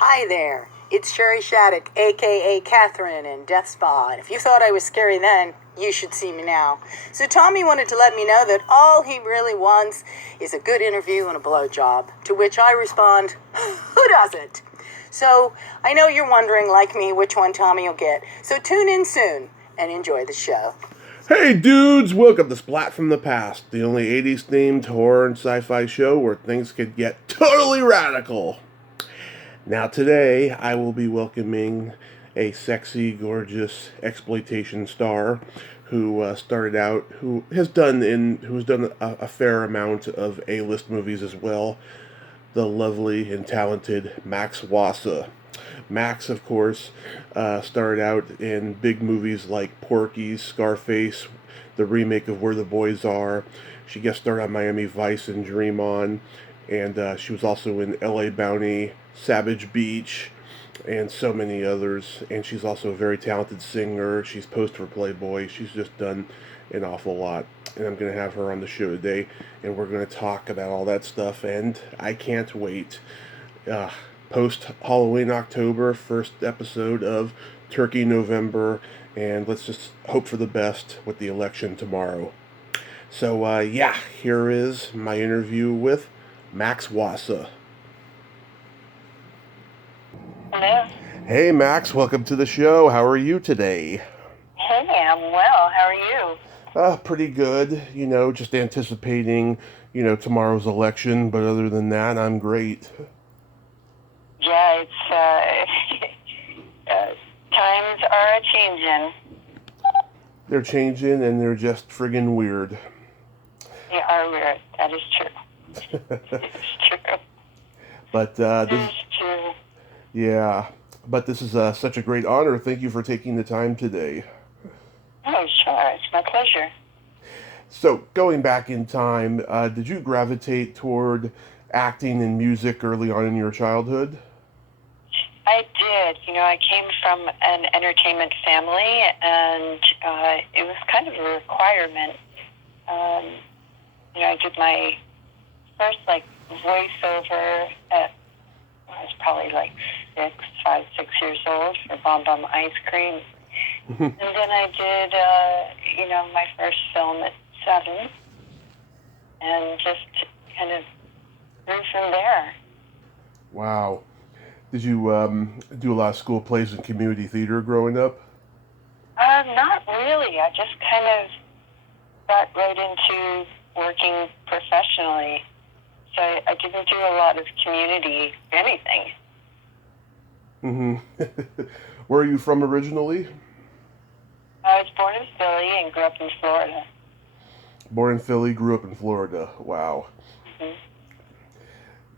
Hi there, it's Sherry Shattuck, aka Catherine in Death Spa. And if you thought I was scary then, you should see me now. So Tommy wanted to let me know that all he really wants is a good interview and a blowjob. To which I respond, who doesn't? So I know you're wondering, like me, which one Tommy will get. So tune in soon and enjoy the show. Hey dudes, welcome to Splat from the Past, the only 80s themed horror and sci-fi show where things could get totally radical. Now today I will be welcoming a sexy, gorgeous exploitation star who has done a fair amount of A-list movies as well. The lovely and talented Max Wasa. Max, of course, started out in big movies like Porky, Scarface, the remake of Where the Boys Are. She guest starred on Miami Vice and Dream On, and she was also in L.A. Bounty, Savage Beach, and so many others. And she's also a very talented singer. She's posed for Playboy. She's just done an awful lot. And I'm going to have her on the show today, and we're going to talk about all that stuff, and I can't wait. Post Halloween October, first episode of Turkey November, and let's just hope for the best with the election tomorrow. So, here is my interview with Max Wasa. Hello. Hey, Max, welcome to the show. How are you today? Hey, I'm well. How are you? Pretty good. Just anticipating, tomorrow's election, but other than that, I'm great. Yeah, it's times are a changing. They're changing, and they're just friggin' weird. They are weird. That is true. It's true. But That is true. yeah, but this is such a great honor. Thank you for taking the time today. Oh, sure. It's my pleasure. So, going back in time, did you gravitate toward acting and music early on in your childhood? I did. I came from an entertainment family, and it was kind of a requirement. I did my first, voiceover at, I was probably 6 years old for Bon Bon Ice Cream. And then I did, my first film at 7, and just kind of grew from there. Wow. Did you do a lot of school plays and community theater growing up? Not really. I just kind of got right into working professionally. So I didn't do a lot of community anything. Mm-hmm. Where are you from originally? I was born in Philly and grew up in Florida. Born in Philly, grew up in Florida. Wow. Mm-hmm.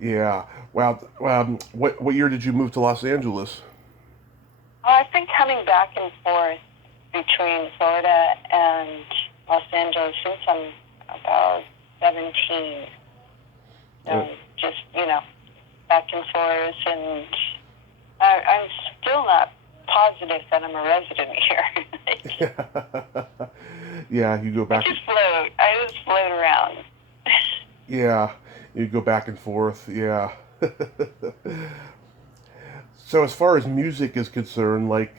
Yeah. Wow. What year did you move to Los Angeles? I've been coming back and forth between Florida and Los Angeles since I'm about 17. So just, back and forth, and I'm still not positive that I'm a resident here. Yeah, you go back. I just float around. Yeah, you go back and forth, yeah. So as far as music is concerned, what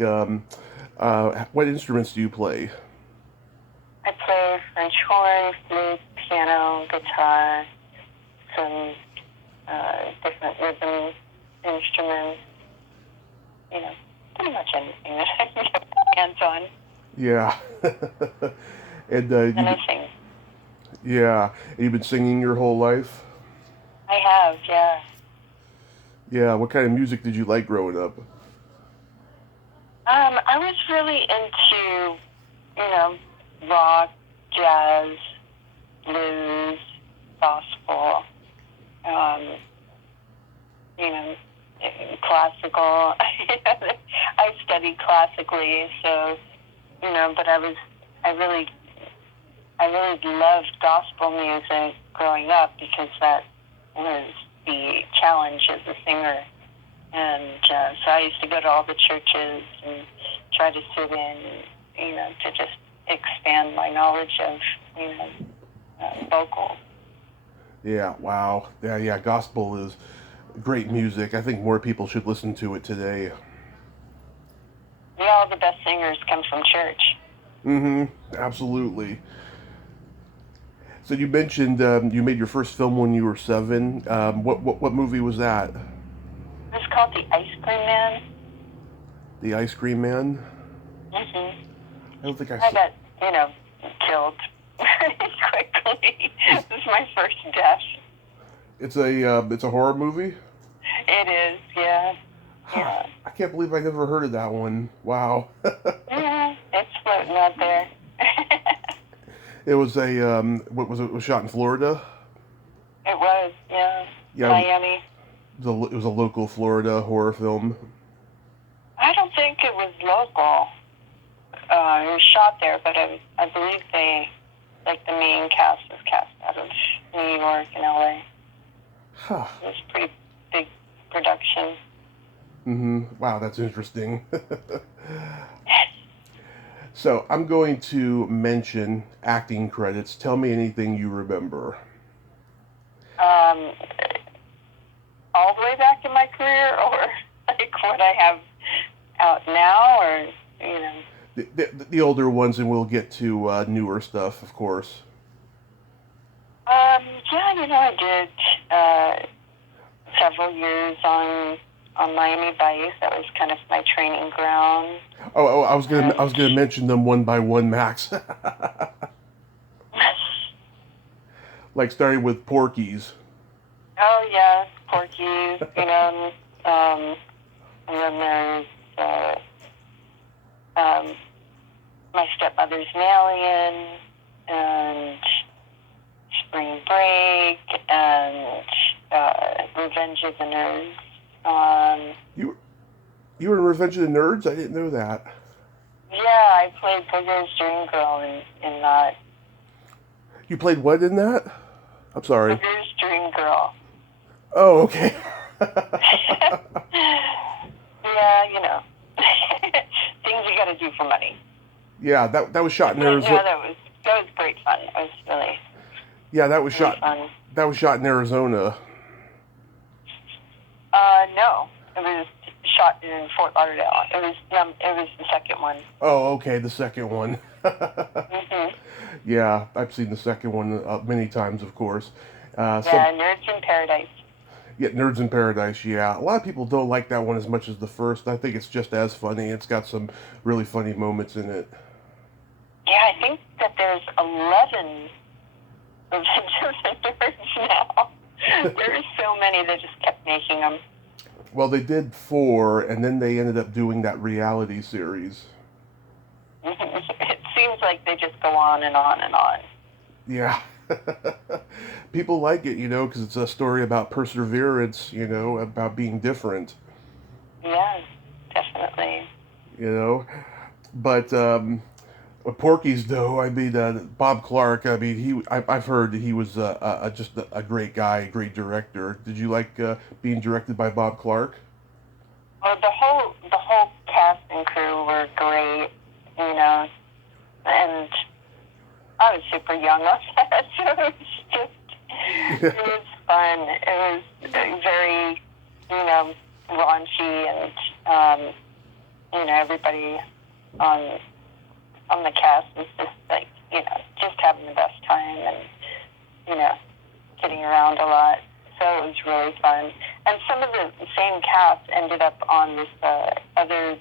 instruments do you play? I play French horn, flute, piano, guitar, some different rhythm instruments, pretty much anything that I can get my hands on. Yeah. And I sing. Yeah, you've been singing your whole life? I have, yeah. Yeah, what kind of music did you like growing up? I was really into, rock, jazz, blues, gospel, classical. I studied classically, so, but I really loved gospel music growing up because that was the challenge as a singer. And so I used to go to all the churches and try to sit in, to just expand my knowledge of, vocal. Yeah, wow. Yeah, gospel is Great music. I think more people should listen to it today. Yeah, all the best singers come from church. Absolutely. So you mentioned you made your first film when you were 7. What movie was that? It's called The Ice Cream Man. The Ice Cream Man? I I don't think I got, saw. killed very quickly. This is my first death. It's a horror movie? It is, yeah. Yeah. I can't believe I never heard of that one. Wow. Yeah, it's floating out there. It was what was it? It was shot in Florida? It was, yeah. Yeah. Miami. It was a local Florida horror film. I don't think it was local. It was shot there, but I believe the main cast was cast out of New York and LA. Huh. It was a pretty big production. Wow, that's interesting. So, I'm going to mention acting credits. Tell me anything you remember. All the way back in my career, or like what I have out now, or, The older ones, and we'll get to newer stuff, of course. Yeah, I did several years on Miami Vice. That was kind of my training ground. Oh, I was gonna mention them one by one, Max. Like starting with Porky's. Oh yeah, Porky. And then there's My Stepmother's an Alien, and Spring Break, and Revenge of the Nerds. You were in Revenge of the Nerds? I didn't know that. Yeah, I played Booger's Dream Girl in that. You played what in that? I'm sorry. Booger's Dream Girl. Oh, okay. Yeah, things you gotta do for money. Yeah, that was shot in Yeah, Arizona. that was great fun. It was really. Yeah, that was really shot. Fun. That was shot in Arizona. No, it was shot in Fort Lauderdale. It was the second one. Oh, okay, the second one. Yeah, I've seen the second one many times, of course. Nerds in Paradise. Yeah, Nerds in Paradise, yeah. A lot of people don't like that one as much as the first. I think it's just as funny. It's got some really funny moments in it. Yeah, I think that there's 11 Revenge of the Nerds now. There's so many, they just kept making them. Well, they did 4, and then they ended up doing that reality series. It seems like they just go on and on and on. Yeah. People like it, because it's a story about perseverance, about being different. Yeah, definitely. But Porky's, though, I mean, Bob Clark, I mean, I've heard that he was just a great guy, a great director. Did you like being directed by Bob Clark? Well, the whole cast and crew were great, and I was super young on that, so it was just, it was fun. It was very, raunchy, and, everybody on the cast was just like, just having the best time and, getting around a lot. So it was really fun. And some of the same cast ended up on this other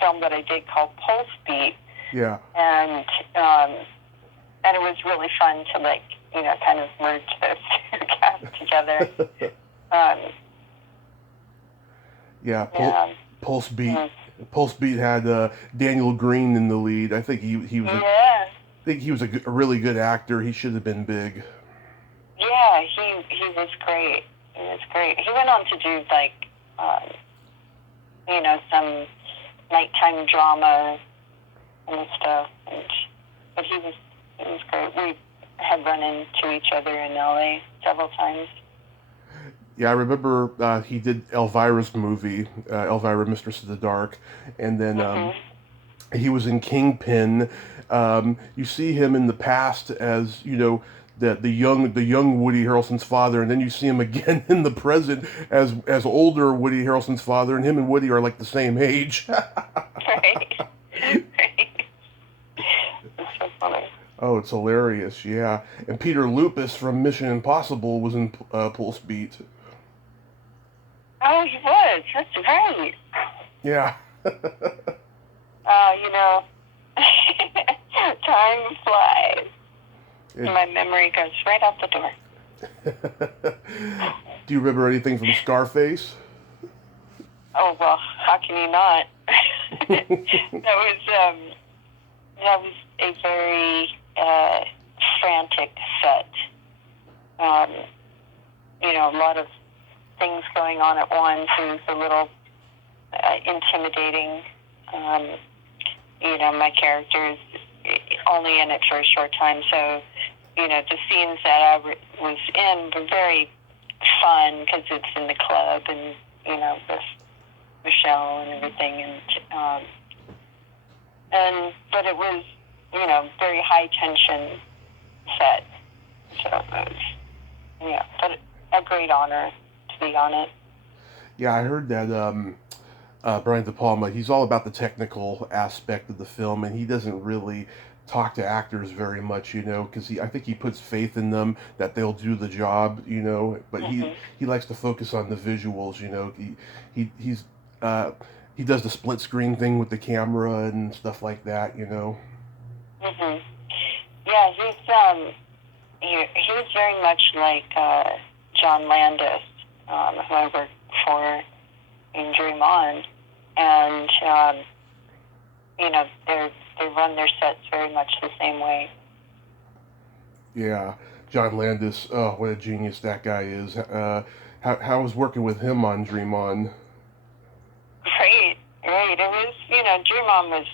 film that I did called Pulse Beat. Yeah. And it was really fun to, like, kind of merge those two casts together. Pulse Beat. Pulse Beat had Daniel Green in the lead. I think he was. Yeah. I think he was a really good actor. He should have been big. Yeah, he was great. He was great. He went on to do, like, some nighttime drama and stuff. But he was great. We had run into each other in LA several times. Yeah, I remember he did Elvira's movie, Elvira, Mistress of the Dark, and then he was in Kingpin. You see him in the past as, the young Woody Harrelson's father, and then you see him again in the present as older Woody Harrelson's father, and him and Woody are like the same age. Right. Right. It's so funny. Oh, it's hilarious, yeah. And Peter Lupus from Mission Impossible was in Pulse Beat. Oh, he was. That's right. Yeah. You know, time flies. My memory goes right out the door. Do you remember anything from Scarface? Oh, well, how can you not? That was a very frantic set. You know, a lot of things going on at once. It was a little intimidating. You know, my character is only in it for a short time, so, you know, the scenes that I was in were very fun because it's in the club and, you know, with Michelle and everything, but it was, you know, very high tension set, so it was, yeah, but a great honor to be on it. Yeah, I heard that Brian De Palma, he's all about the technical aspect of the film, and he doesn't really talk to actors very much, you know, because I think he puts faith in them that they'll do the job, you know, but he likes to focus on the visuals, you know. He does the split screen thing with the camera and stuff like that, you know. Yeah, he was very much like John Landis, who I worked for in Dream On, and you know, they run their sets very much the same way. Yeah, John Landis, oh, what a genius that guy is. How was working with him on Dream On? Great. It was, you know, Dream On was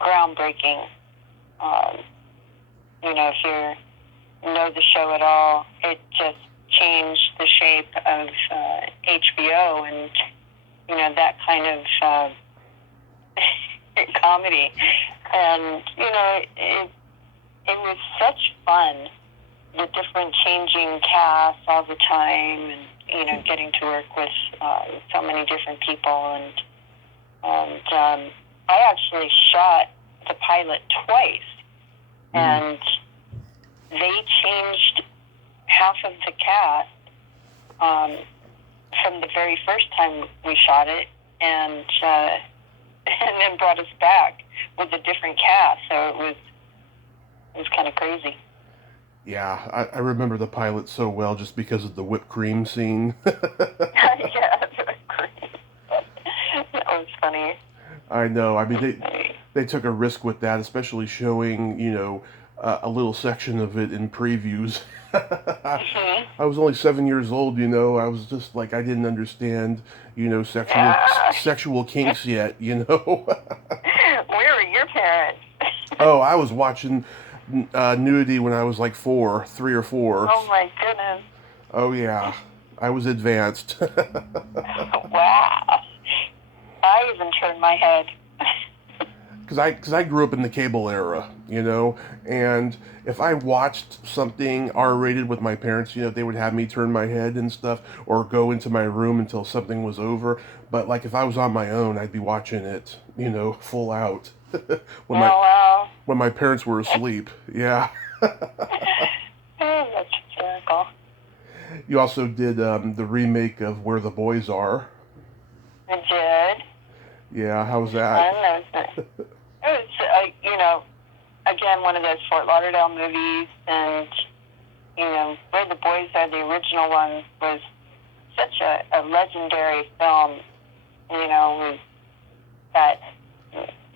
groundbreaking. You know, if you know the show at all, it just changed the shape of HBO and, you know, that kind of comedy. And, you know, it was such fun, the different changing casts all the time, and, you know, getting to work with so many different people. And I actually shot the pilot twice, and they changed half of the cast from the very first time we shot it, and then brought us back with a different cast. So it was kind of crazy. Yeah, I remember the pilot so well just because of the whipped cream scene. Yeah, the whipped cream. That was funny. I know. I mean, they took a risk with that, especially showing, you know, a little section of it in previews. I was only 7 years old, you know. I was just like, I didn't understand, you know, sexual kinks yet, you know. Where were your parents? Oh, I was watching nudity when I was like 3 or 4. Oh my goodness. Oh yeah, I was advanced. Wow. I even turned my head. Because I grew up in the cable era, you know, and if I watched something R-rated with my parents, you know, they would have me turn my head and stuff, or go into my room until something was over. But like if I was on my own, I'd be watching it, you know, full out when my parents were asleep. Yeah. Oh, that's hysterical. You also did the remake of Where the Boys Are. I did. Yeah, how was that? It was, you know, again, one of those Fort Lauderdale movies, and, you know, Where the Boys Are, the original one, was such a legendary film, you know, with that,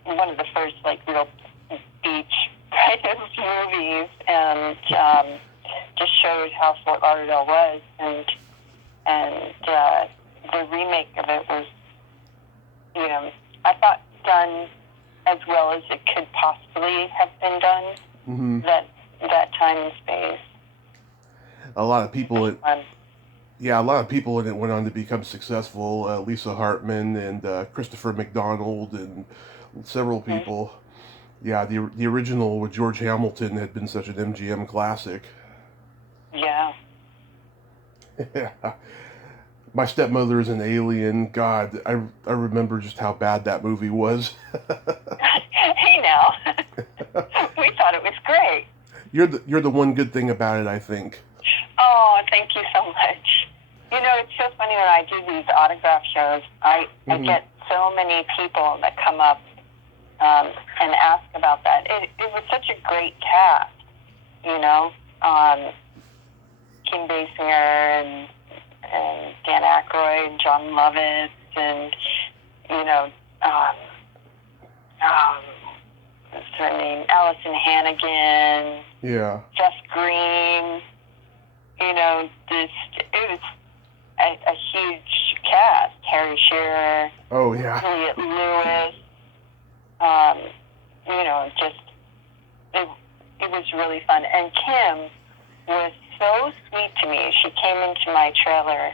one of the first, like, real beach kind of movies, and just showed how Fort Lauderdale was, and the remake of it was, you know, I thought done as well as it could possibly have been done that time and space. A lot of people in it went on to become successful. Lisa Hartman and Christopher McDonald and several people. Yeah, the original with George Hamilton had been such an MGM classic. Yeah. My Stepmother is an Alien. God, I remember just how bad that movie was. Hey now, we thought it was great. You're the one good thing about it, I think. Oh, thank you so much. You know, it's so funny when I do these autograph shows, I get so many people that come up and ask about that. It was such a great cast, you know. Kim Basinger and Dan Aykroyd, John Lovitz, and, you know, what's her name? Allison Hannigan. Yeah. Jeff Green. You know, it was a huge cast. Harry Shearer. Oh, yeah. Juliette Lewis. You know, it was really fun. And Kim was so sweet to me. She came into my trailer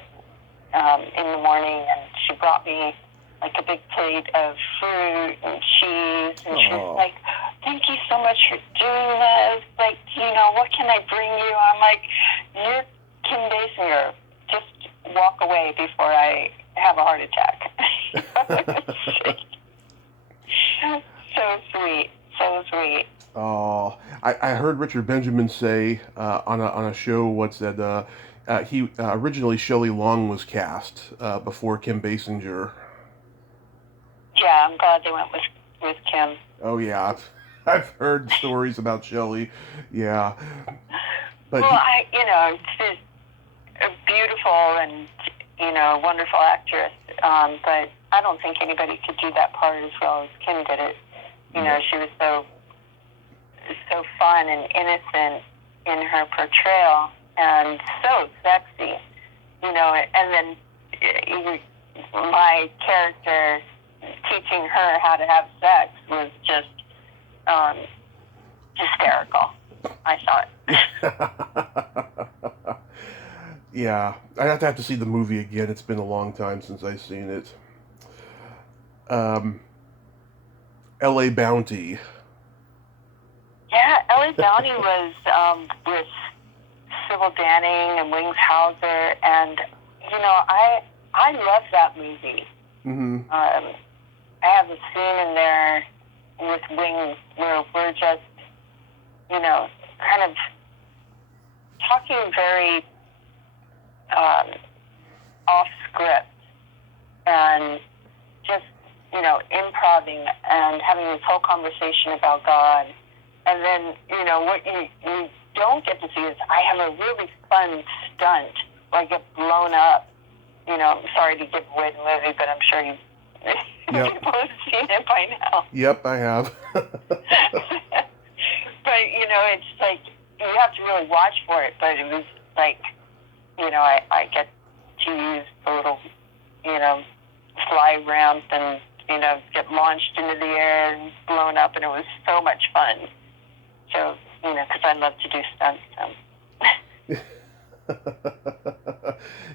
in the morning, and she brought me like a big plate of fruit and cheese, and she was like, "Thank you so much for doing this. Like, you know, what can I bring you?" I'm like, "You're Kim Basinger. Just walk away before I have a heart attack." So sweet, so sweet. Oh, I heard Richard Benjamin say on a show once that he originally Shelley Long was cast before Kim Basinger. Yeah, I'm glad they went with Kim. Oh yeah, I've heard stories about Shelley. Yeah, but well, she's a beautiful and wonderful actress. But I don't think anybody could do that part as well as Kim did it. You know, she was so fun and innocent in her portrayal, and so sexy. You know, and then my character teaching her how to have sex was just hysterical. I thought. Yeah, I have to see the movie again. It's been a long time since I've seen it. L.A. Bounty. Yeah, L.A. Bounty was with Sybil Danning and Wings Hauser, and I love that movie. Mm-hmm. I have a scene in there with Wings where we're just, kind of talking very off script and just, improvising and having this whole conversation about God. And then, what you don't get to see is I have a really fun stunt where I get blown up. Sorry to give away the movie, but I'm sure you people have seen it by now. Yep, I have. But, it's like, you have to really watch for it. But it was like, I get to use the little, fly ramp and, get launched into the air and blown up. And it was so much fun. So, because I love to do stunts. So.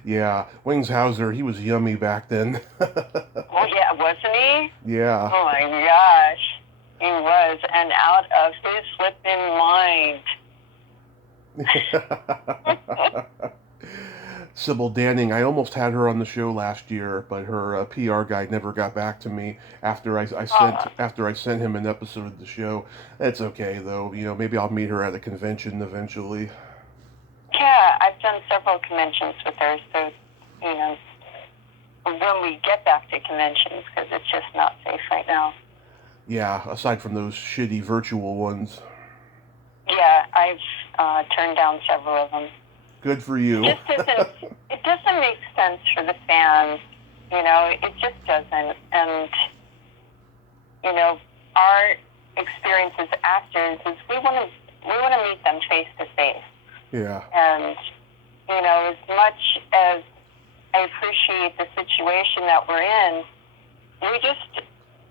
Yeah, Wings Hauser, he was yummy back then. Oh, yeah, wasn't he? Yeah. Oh, my gosh. He was, and out of his flipping mind. Sybil Danning, I almost had her on the show last year, but her PR guy never got back to me after I sent him an episode of the show. It's okay though, maybe I'll meet her at a convention eventually. Yeah, I've done several conventions with her, so when we get back to conventions, because it's just not safe right now. Yeah, aside from those shitty virtual ones. Yeah, I've turned down several of them. Good for you. It doesn't make sense for the fans. It just doesn't. And, our experience as actors is we want to meet them face to face. Yeah. And, as much as I appreciate the situation that we're in, we just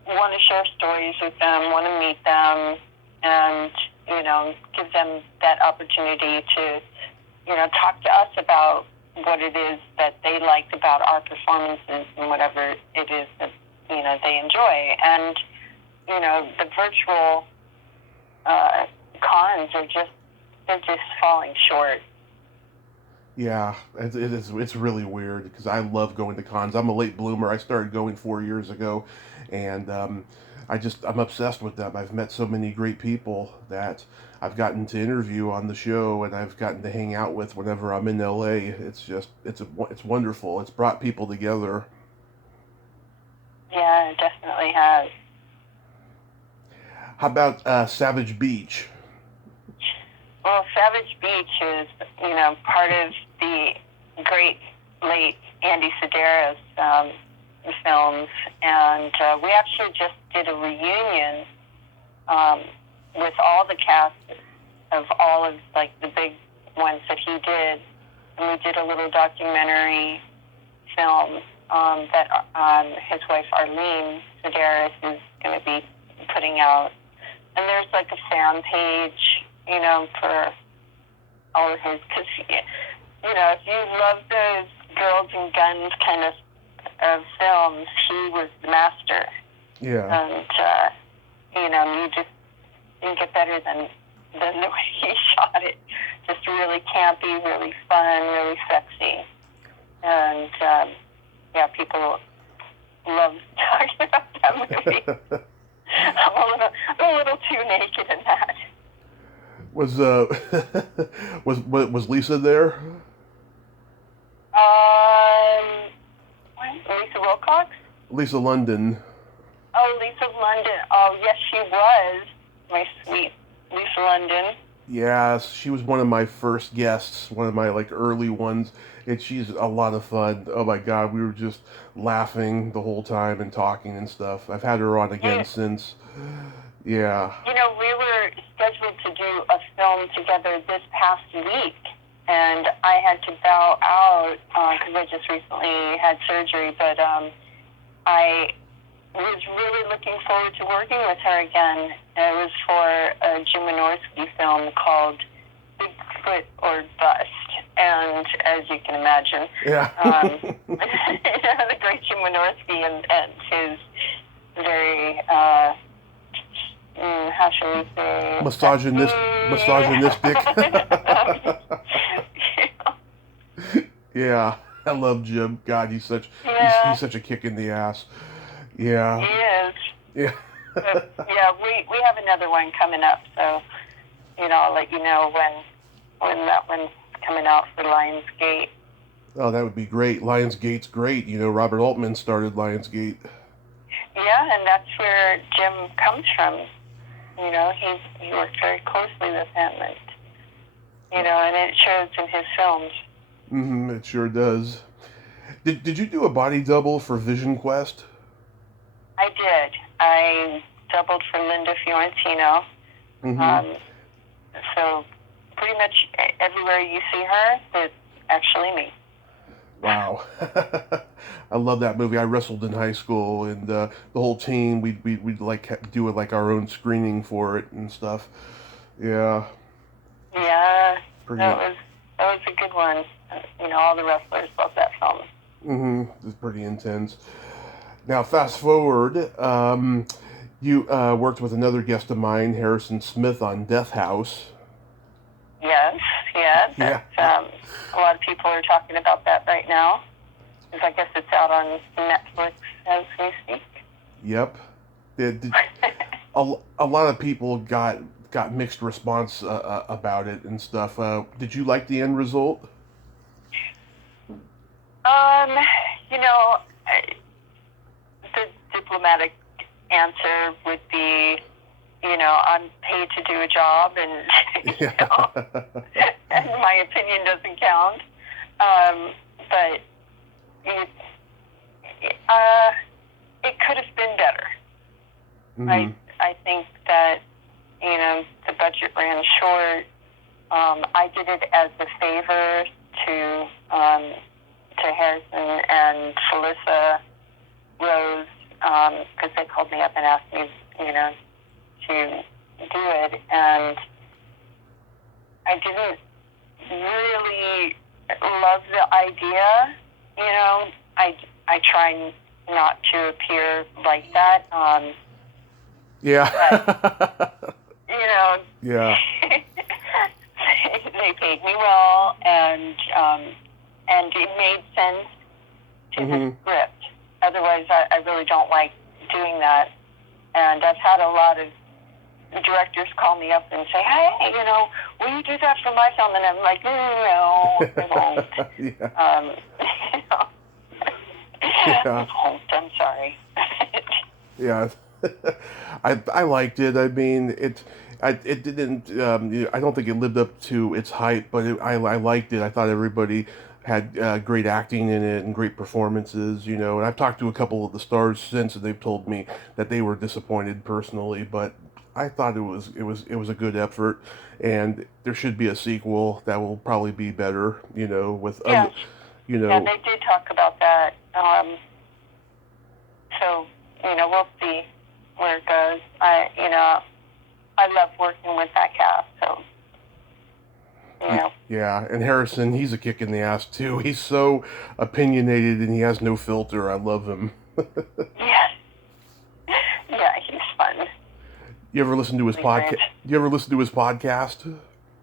want to share stories with them, want to meet them, and, give them that opportunity to, talk to us about what it is that they liked about our performances and whatever it is that, they enjoy. And, the virtual cons they're just falling short. Yeah, it's really weird because I love going to cons. I'm a late bloomer. I started going 4 years ago, and I'm obsessed with them. I've met so many great people that I've gotten to interview on the show, and I've gotten to hang out with whenever I'm in LA. It's wonderful. It's brought people together. Yeah, it definitely has. How about Savage Beach? Well, Savage Beach is, part of the great late Andy Sedaris films, and we actually just did a reunion with all the cast of all of the big ones that he did, and we did a little documentary film that his wife Arlene Sedaris is going to be putting out, and there's a fan page, for all of his, because, if you love those girls and guns kind of films, he was the master. Yeah. And, you just didn't get better than the way he shot it. Just really campy, really fun, really sexy. And, people love talking about that movie. I'm a little too naked in that. Was was Lisa there? Lisa Wilcox? Lisa London. Oh, Lisa London. Oh, yes, she was. My sweet Lisa London. Yes, she was one of my first guests, one of my early ones, and she's a lot of fun. Oh my God, we were just laughing the whole time and talking and stuff. I've had her on again since. Yeah. We were scheduled to do a film together this past week, and I had to bow out because I just recently had surgery, but I was really looking forward to working with her again. It was for a Jim Wynorski film called Bigfoot or Bust, and as you can imagine, yeah. The great Jim Wynorski and his very, how shall we say? Misogynistic. Yeah, I love Jim. God, he's such a kick in the ass. Yeah. He is. Yeah. But, we have another one coming up, so I'll let you know when that one's coming out for Lionsgate. Oh, that would be great. Lionsgate's great. Robert Altman started Lionsgate. Yeah, and that's where Jim comes from. He worked very closely with him, and it shows in his films. Mm-hmm, it sure does. Did you do a body double for Vision Quest? I did. I doubled for Linda Fiorentino. Mm-hmm. So pretty much everywhere you see her, it's actually me. Wow. I love that movie. I wrestled in high school, and the whole team, we'd do it our own screening for it and stuff. Yeah. Yeah. That was a good one. All the wrestlers love that film. Mm-hmm. It's pretty intense. Now, fast forward, you worked with another guest of mine, Harrison Smith, on Death House. Yes. Yeah. A lot of people are talking about that right now. I guess it's out on Netflix as we speak. Yep. A lot of people got mixed response about it and stuff. Did you like the end result? The diplomatic answer would be, I'm paid to do a job, and and my opinion doesn't count. But it could have been better. Mm-hmm. I think that the budget ran short. I did it as a favor to Harrison and Felissa Rose, because they called me up and asked me, to do it, and I didn't really love the idea. I try not to appear like that. Yeah. But, Yeah. they they paid me well, and it made sense to the script. Otherwise, I really don't like doing that. And I've had a lot of directors call me up and say, hey, will you do that for my film? And I'm like, no, I won't. I won't. I'm sorry. Yeah. I liked it. I mean, it didn't. I don't think it lived up to its hype, but I liked it. I thought everybody had great acting in it and great performances. And I've talked to a couple of the stars since, and they've told me that they were disappointed personally. But I thought it was a good effort, and there should be a sequel that will probably be better. With yeah, they did talk about that. So we'll see where it goes. I love working with that cast, so. Yeah, and Harrison, he's a kick in the ass too. He's so opinionated and he has no filter. I love him. Yeah, he's fun. You ever listen to his podcast? You ever listen to his podcast? No,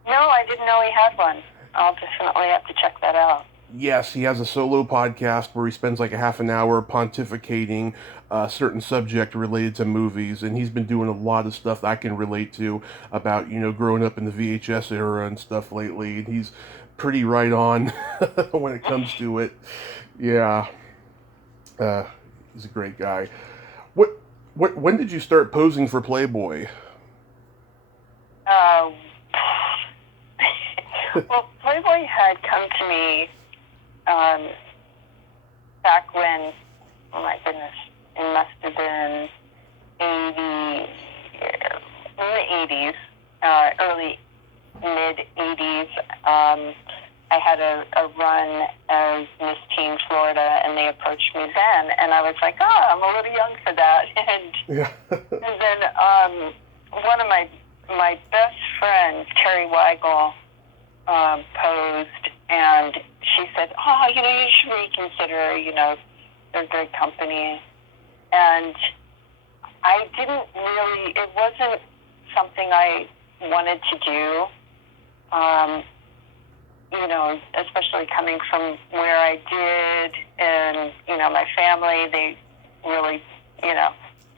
I didn't know he had one. I'll definitely have to check that out. Yes, he has a solo podcast where he spends like a half an hour pontificating a certain subject related to movies, and he's been doing a lot of stuff that I can relate to about, growing up in the VHS era and stuff lately, and he's pretty right on when it comes to it. Yeah. He's a great guy. When did you start posing for Playboy? Well, Playboy had come to me back when, oh my goodness, it must have been in the 80s, early, mid-80s. I had a run as Miss Teen Florida, and they approached me then, and I was like, I'm a little young for that. And then one of my best friends, Terry Weigel, posed, and she said, you should reconsider, they're a great company. And I didn't really, it wasn't something I wanted to do, especially coming from where I did, and, my family, they really,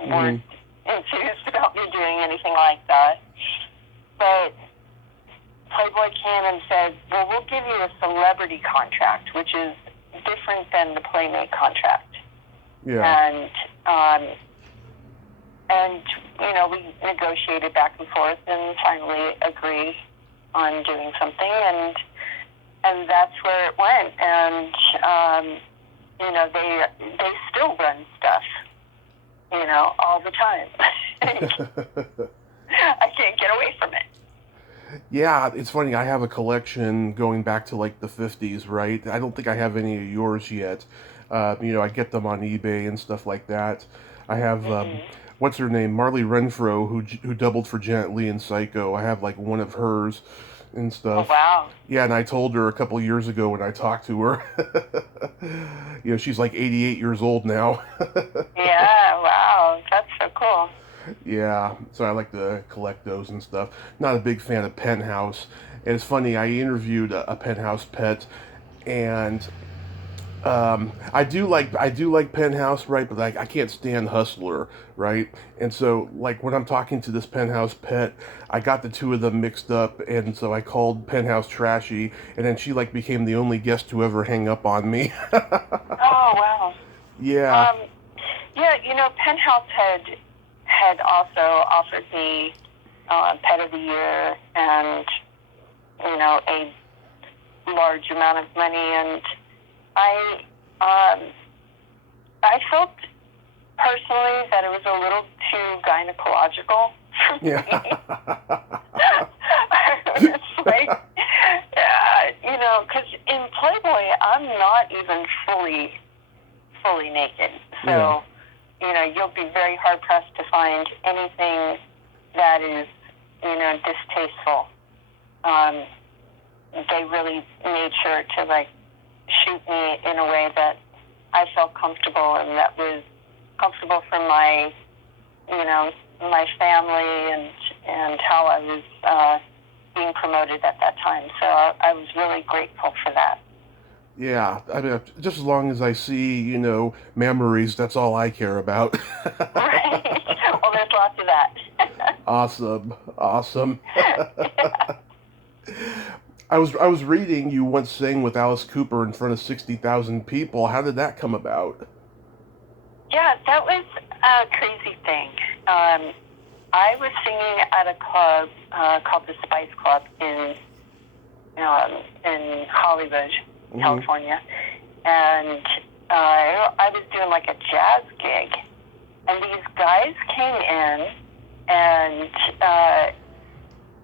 weren't enthused about me doing anything like that. But Playboy came and said, well, we'll give you a celebrity contract, which is different than the Playmate contract. Yeah. And we negotiated back and forth and finally agreed on doing something, and that's where it went. And, they still run stuff, all the time. I can't get away from it. Yeah, it's funny. I have a collection going back to like the 50s, right? I don't think I have any of yours yet. I get them on eBay and stuff like that. I have, what's her name? Marley Renfro, who doubled for Janet Leigh in Psycho. I have like one of hers and stuff. Oh, wow. Yeah, and I told her a couple years ago when I talked to her, she's like 88 years old now. Yeah, wow. That's so cool. Yeah, so I like to collect those and stuff. Not a big fan of Penthouse. And it's funny, I interviewed a Penthouse pet, and I do like Penthouse, right? But I can't stand Hustler, right? And so, like, when I'm talking to this Penthouse pet, I got the two of them mixed up, and so I called Penthouse Trashy, and then she like became the only guest to ever hang up on me. Oh, wow. Yeah. Penthouse had also offered me Pet of the Year and, a large amount of money, and I felt personally that it was a little too gynecological for me. It's like, because in Playboy, I'm not even fully naked. So, you'll be very hard-pressed to find anything that is, distasteful. They really made sure to, shoot me in a way that I felt comfortable and that was comfortable for my, my family and how I was being promoted at that time. So I was really grateful for that. Yeah, I mean, just as long as I see, memories, that's all I care about. Right. Well, there's lots of that. Awesome. I was reading you once sang with Alice Cooper in front of 60,000 people. How did that come about? Yeah, that was a crazy thing. I was singing at a club called the Spice Club in Hollywood, California, and I was doing like a jazz gig, and these guys came in, and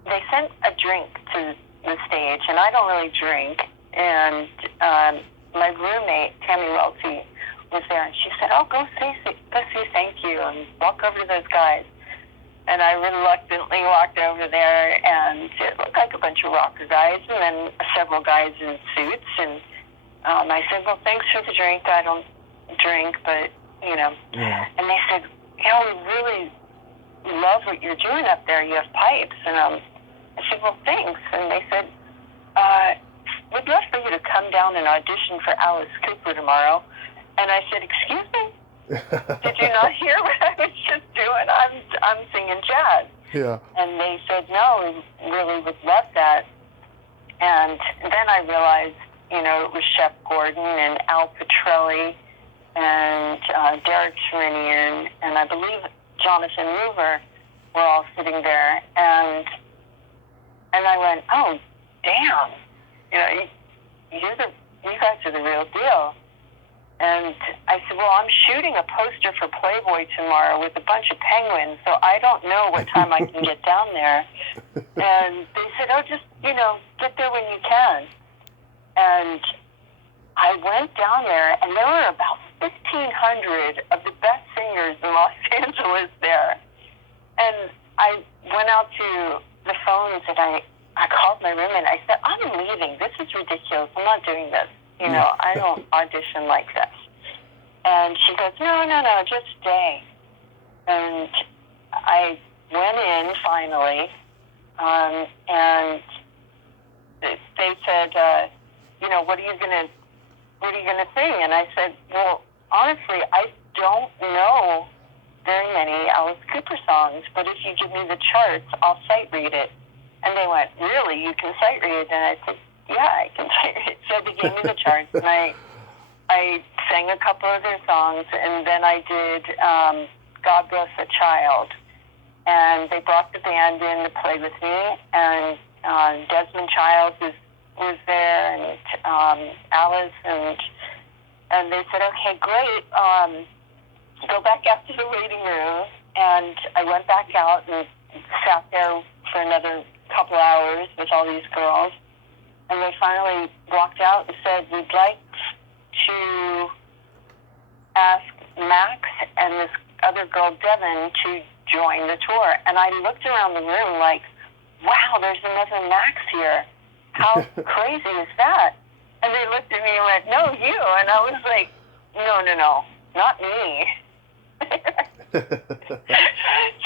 they sent a drink to the stage, and I don't really drink, and my roommate, Tammy Welty, was there, and she said, "Oh, go say thank you, and walk over to those guys." And I reluctantly walked over there, and it looked like a bunch of rocker guys, and then several guys in suits, and I said, "Well, thanks for the drink. I don't drink, but, Yeah. And they said, "We really love what you're doing up there. You have pipes." And I said, "Well, thanks." And they said, "We'd love for you to come down and audition for Alice Cooper tomorrow." And I said, "Excuse me? Did you not hear what I was just doing? I'm singing jazz." Yeah. And they said, "No, we really would love that." And then I realized, it was Shep Gordon and Al Petrelli and Derek Sherinian, and I believe Jonathan Mover were all sitting there. And I went, "Oh, damn. You guys are the real deal." And I said, "Well, I'm shooting a poster for Playboy tomorrow with a bunch of penguins, so I don't know what time I can get down there." And they said, "Oh, just, get there when you can." And I went down there, and there were about 1,500 of the best singers in Los Angeles there. And I went out to the phones, and I called my roommate. I said, "I'm leaving. This is ridiculous. I'm not doing this. I don't audition like this." And she goes, No, just stay. And I went in finally, and they said, "What are you gonna sing?" And I said, "Well, honestly, I don't know very many Alice Cooper songs, but if you give me the charts, I'll sight read it." And they went, "Really? You can sight read?" And I said, "Yeah, I can sight read." So they gave me the charts, and I sang a couple of their songs, and then I did "God Bless a Child." And they brought the band in to play with me, and Desmond Child was there, and Alice, and they said, "Okay, great, go back out to the waiting room." And I went back out and sat there for another couple hours with all these girls, and they finally walked out and said, "We'd like to ask Max and this other girl, Devin, to join the tour." And I looked around the room like, "Wow, there's another Max here. How crazy is that?" And they looked at me and went, "No, you." And I was like, No, not me.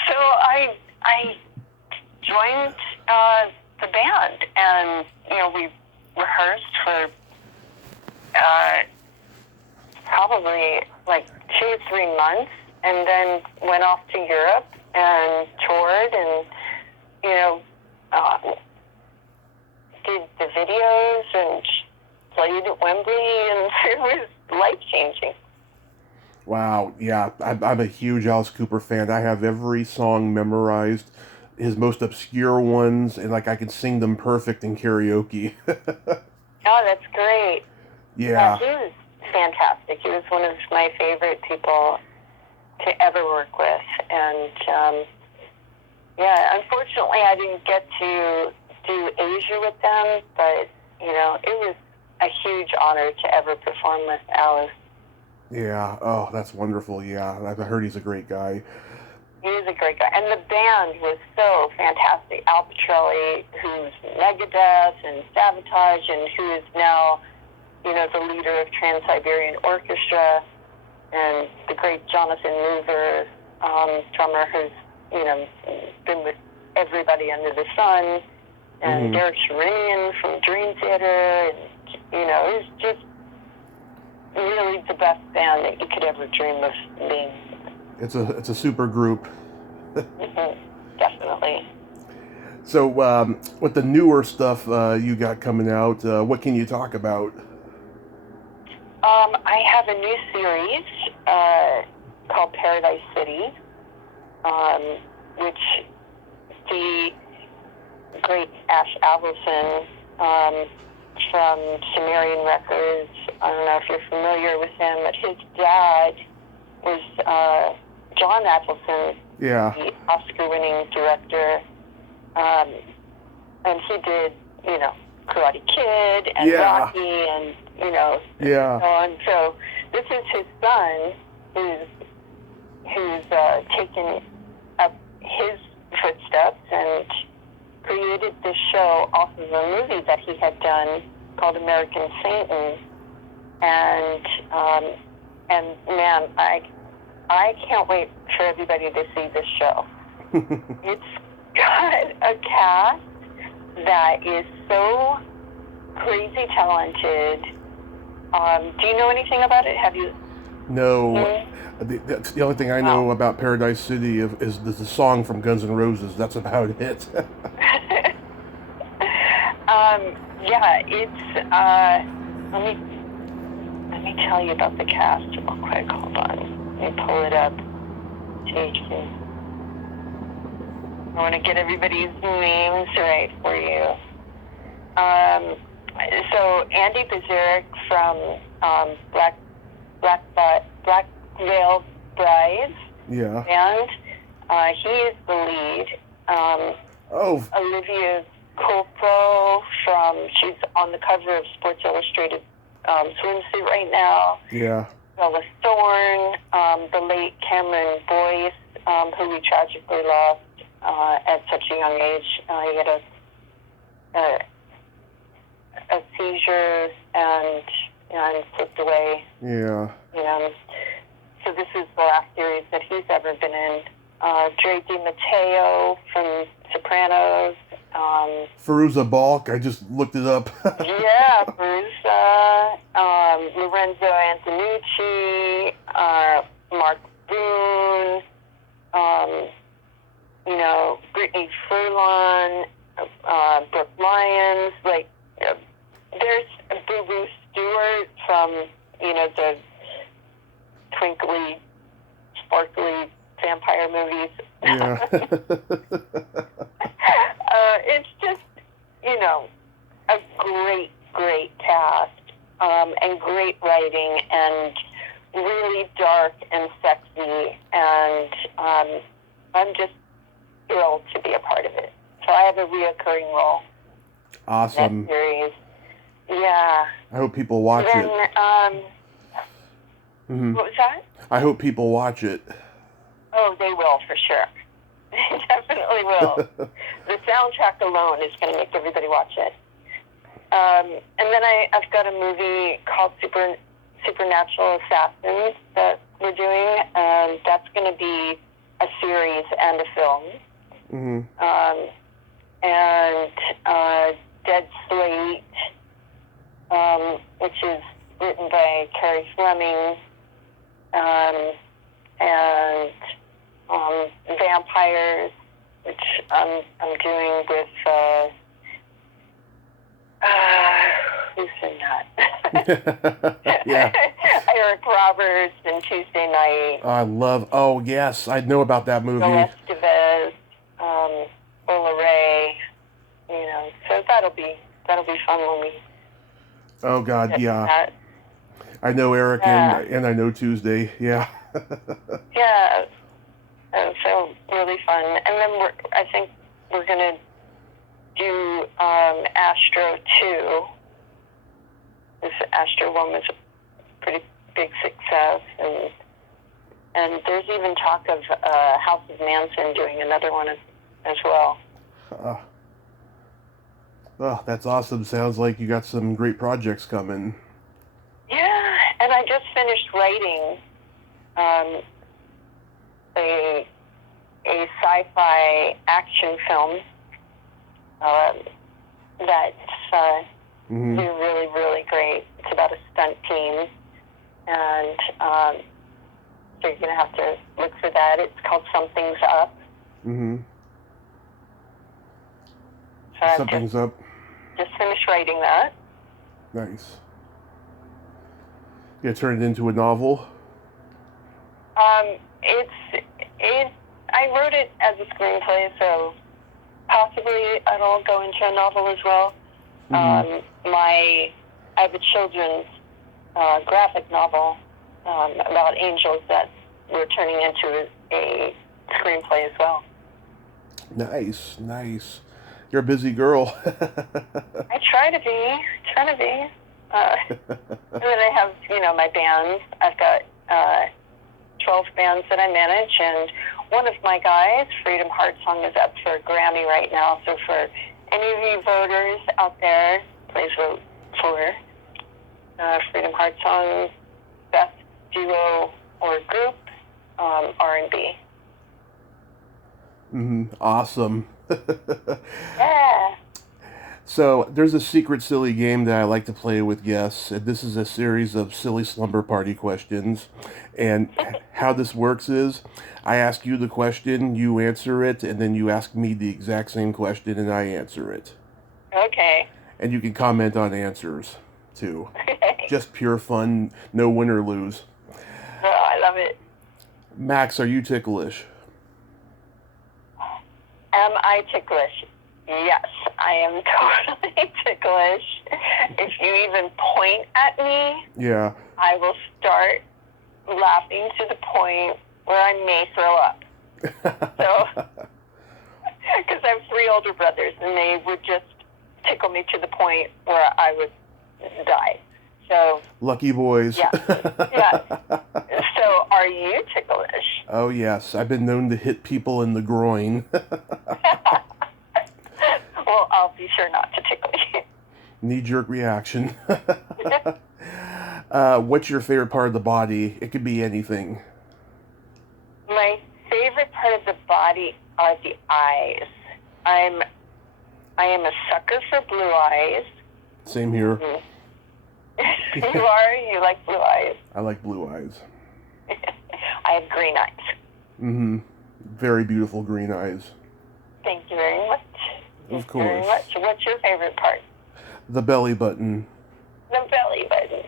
So I joined the band, and we rehearsed for probably like 2 or 3 months, and then went off to Europe and toured, and did the videos and played at Wembley, and it was life-changing. Wow, yeah, I'm a huge Alice Cooper fan. I have every song memorized, his most obscure ones, and I can sing them perfect in karaoke. Oh, that's great. Yeah. He was fantastic. He was one of my favorite people to ever work with, and unfortunately I didn't get to do Asia with them, but it was a huge honor to ever perform with Alice. Yeah, oh, that's wonderful, yeah. I've heard he's a great guy. He was a great guy. And the band was so fantastic. Al Petrelli, who's Megadeth and Sabotage, and who is now, the leader of Trans-Siberian Orchestra, and the great Jonathan Mover, drummer who's, been with everybody under the sun. and Derek Sherinian from Dream Theater, and it's just really the best band that you could ever dream of being. It's a super group. Definitely. So, with the newer stuff you got coming out, what can you talk about? I have a new series called Paradise City, which the great Ash Avildsen from Sumerian Records, I don't know if you're familiar with him, but his dad was John Avildsen, the Oscar-winning director, and he did, Karate Kid and Rocky and, so on. So this is his son who's taken up his footsteps and created this show off of a movie that he had done called American Satan. And man, I can't wait for everybody to see this show. It's got a cast that is so crazy talented. Do you know anything about it? Have you? No. The only thing I know about Paradise City is the song from Guns N' Roses. That's about it. It's let me tell you about the cast real quick. Hold on. Let me pull it up. I want to get everybody's names right for you. So Andy Bazaric from Black Veil Brides band. He is the lead. Olivia Culpo she's on the cover of Sports Illustrated swimsuit right now. Yeah. Bella Thorne, the late Cameron Boyce, who we tragically lost at such a young age. He had a seizure and slipped away. Yeah. So this is the last series that he's ever been in. Dre DiMatteo from Sopranos. Fairuza Balk, I just looked it up. Yeah, Fairuza. Lorenzo Antonucci. Mark Boone. Brittany Furlan. Brooke Lyons. There's Boo Boo Stewart from, the twinkly, sparkly vampire movies. Yeah. It's just, a great, great cast, and great writing, and really dark and sexy, and I'm just thrilled to be a part of it. So I have a reoccurring role. Awesome. In that series. Yeah. I hope people watch it. What was that? I hope people watch it. Oh, they will, for sure. They definitely will. The soundtrack alone is going to make everybody watch it. And then I've got a movie called Supernatural Assassins that we're doing, and that's going to be a series and a film. And Dead Slate, which is written by Carrie Fleming, and Vampires, which I'm doing with who's in that? Yeah. Eric Roberts and Tuesday Night. I love. Oh yes, I know about that movie. Joel Estevez, Ola Ray. So that'll be fun when we. Oh God, yeah. That. I know Eric and I know Tuesday. Yeah. Yeah. So really fun, and then I think we're gonna do Astro 2. This Astro 1 was a pretty big success, and there's even talk of House of Manson doing another one as well. Oh, that's awesome. Sounds like you got some great projects coming. Yeah, and I just finished writing a sci-fi action film that's really, really great. It's about a stunt team, and so you're going to have to look for that. It's called Something's Up. Mm-hmm. So I've Something's Up. just finished writing that. Nice. You turn it into a novel? I wrote it as a screenplay, so possibly it'll go into a novel as well. I have a children's graphic novel about angels that we're turning into a screenplay as well. Nice, nice. You're a busy girl. I try to be. And then I have, my bands. I've got 12 bands that I manage, and one of my guys, Freedom Heart Song, is up for a Grammy right now. So for any of you voters out there, please vote for Freedom Heart Song, Best Duo or Group, R&B. Awesome. Yeah. So there's a secret silly game that I like to play with guests, and this is a series of silly slumber party questions. And how this works is I ask you the question, you answer it, and then you ask me the exact same question and I answer it. Okay. And you can comment on answers too. Just pure fun, no win or lose. Oh, I love it. Max, are you ticklish? Am I ticklish? Yes, I am totally ticklish. If you even point at me, Yeah. I will start laughing to the point where I may throw up. So, because I have 3 older brothers, and they would just tickle me to the point where I would die. So, Lucky boys. yeah. So, are you ticklish? Oh, yes. I've been known to hit people in the groin. Well, I'll be sure not to tickle you. Knee-jerk reaction. What's your favorite part of the body? It could be anything. My favorite part of the body are the eyes. I am a sucker for blue eyes. Same here. You are? You like blue eyes? I like blue eyes. I have green eyes. Very beautiful green eyes. Thank you very much. Of course. Very much. What's your favorite part? The belly button. The belly button.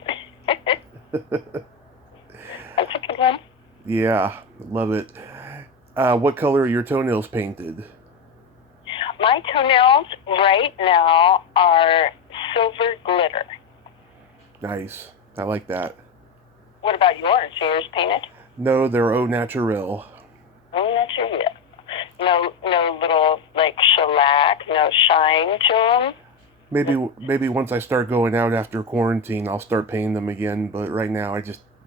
That's a good one. Yeah, love it. What color are your toenails painted? My toenails right now are silver glitter. Nice. I like that. What about yours? Yours painted? No, they're au naturel. Oh, natural. No little shellac, no shine to them. Maybe once I start going out after quarantine, I'll start painting them again. But right now,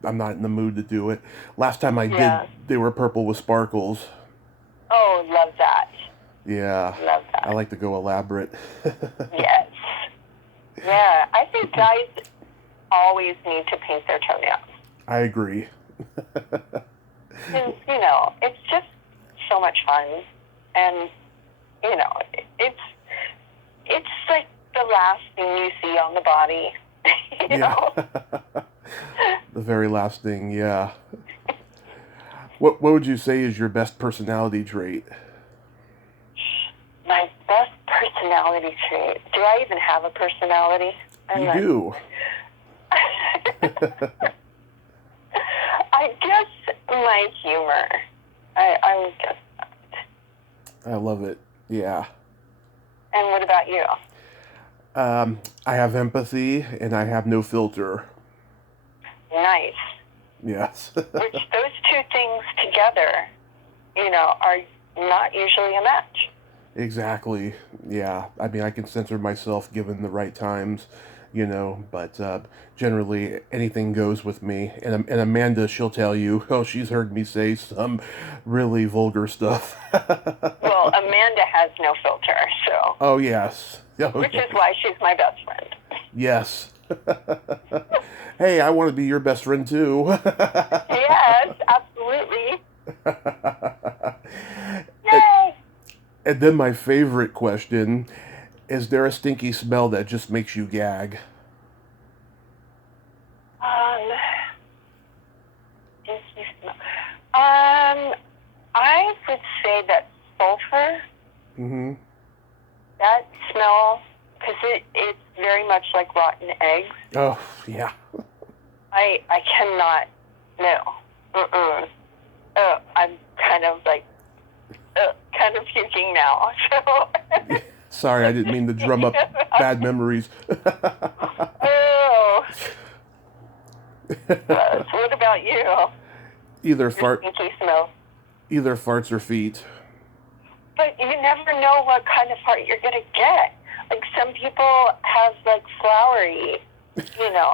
I'm not in the mood to do it. Last time I did, they were purple with sparkles. Oh, love that. Yeah. Love that. I like to go elaborate. Yes. Yeah, I think guys always need to paint their toenails. I agree. Because, it's just so much fun. And, it's like the last thing you see on the body. you know? The very last thing, yeah. What would you say is your best personality trait? My best personality trait. Do I even have a personality? You do. I guess my humor. I would guess that. I love it. Yeah. And what about you? I have empathy and I have no filter. Nice. Yes. Which those 2 things together, are not usually a match. Exactly. Yeah. I mean, I can censor myself given the right times, but generally anything goes with me. And Amanda, she'll tell you, she's heard me say some really vulgar stuff. Well, Amanda has no filter, so. Oh, yes. Okay. Which is why she's my best friend. Yes. Hey, I want to be your best friend too. Yes, absolutely. Yay! And then my favorite question Is there a stinky smell that just makes you gag? Stinky smell. I would say that sulfur. Mm-hmm. That smell, because it's very much like rotten eggs. Oh, yeah. I cannot. No. Mm-mm. I'm kind of like, kind of puking now. So. Sorry, I didn't mean to drum up bad memories. Oh. So what about you? Either Your stinky smell. either farts or feet. But you never know what kind of fart you're gonna get. Like some people have like flowery, you know.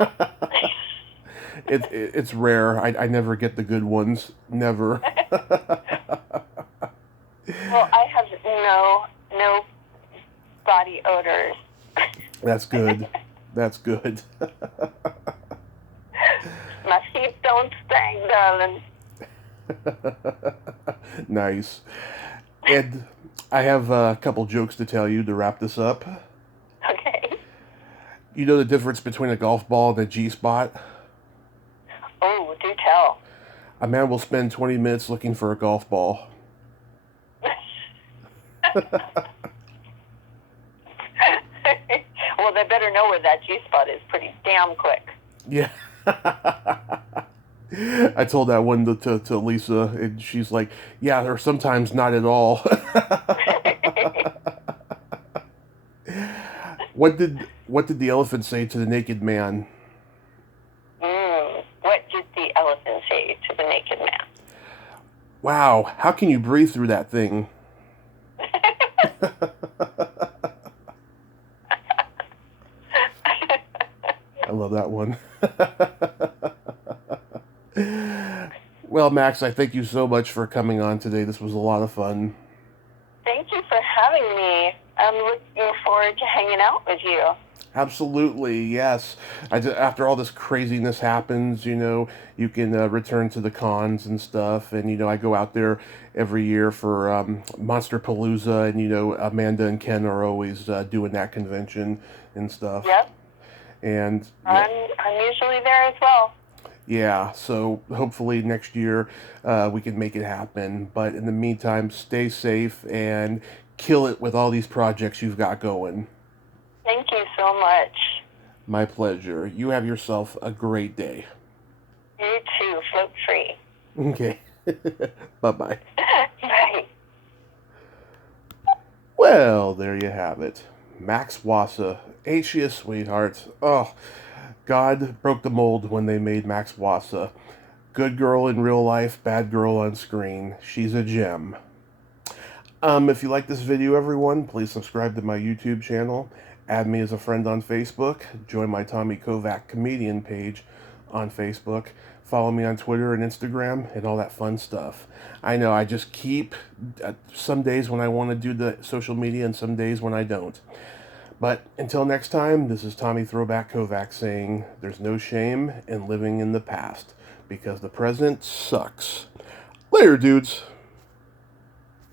It's rare. I never get the good ones. Never. Well, I have no body odors. That's good. That's good. My feet don't stink, darling. Nice. Ed, I have a couple jokes to tell you to wrap this up. Okay. You know the difference between a golf ball and a G-spot? Oh, do tell. A man will spend 20 minutes looking for a golf ball. Well, they better know where that G-spot is pretty damn quick. Yeah. I told that one to Lisa, and she's like, yeah, or sometimes not at all. What did the elephant say to the naked man? What did the elephant say to the naked man? Wow, how can you breathe through that thing? I love that one. Well, Max, I thank you so much for coming on today. This was a lot of fun. Thank you for having me. I'm looking forward to hanging out with you. Absolutely, yes. After all this craziness happens, you can return to the cons and stuff. And, I go out there every year for Monster Palooza. And, Amanda and Ken are always doing that convention and stuff. Yep. And I'm usually there as well. yeah, so hopefully next year we can make it happen. But in the meantime, stay safe and kill it with all these projects you've got going. Thank you so much. My pleasure. You have yourself a great day. You too. Float free. Okay. Bye-bye. Bye. Well, there you have it. Max Wasa. Ain't she a sweetheart? Oh, God broke the mold when they made Max Wasa. Good girl in real life, bad girl on screen. She's a gem. If you like this video, everyone, please subscribe to my YouTube channel. Add me as a friend on Facebook. Join my Tommy Kovac comedian page on Facebook. Follow me on Twitter and Instagram and all that fun stuff. I know I just keep some days when I want to do the social media and some days when I don't. But until next time, this is Tommy Throwback Kovac saying there's no shame in living in the past because the present sucks. Later, dudes.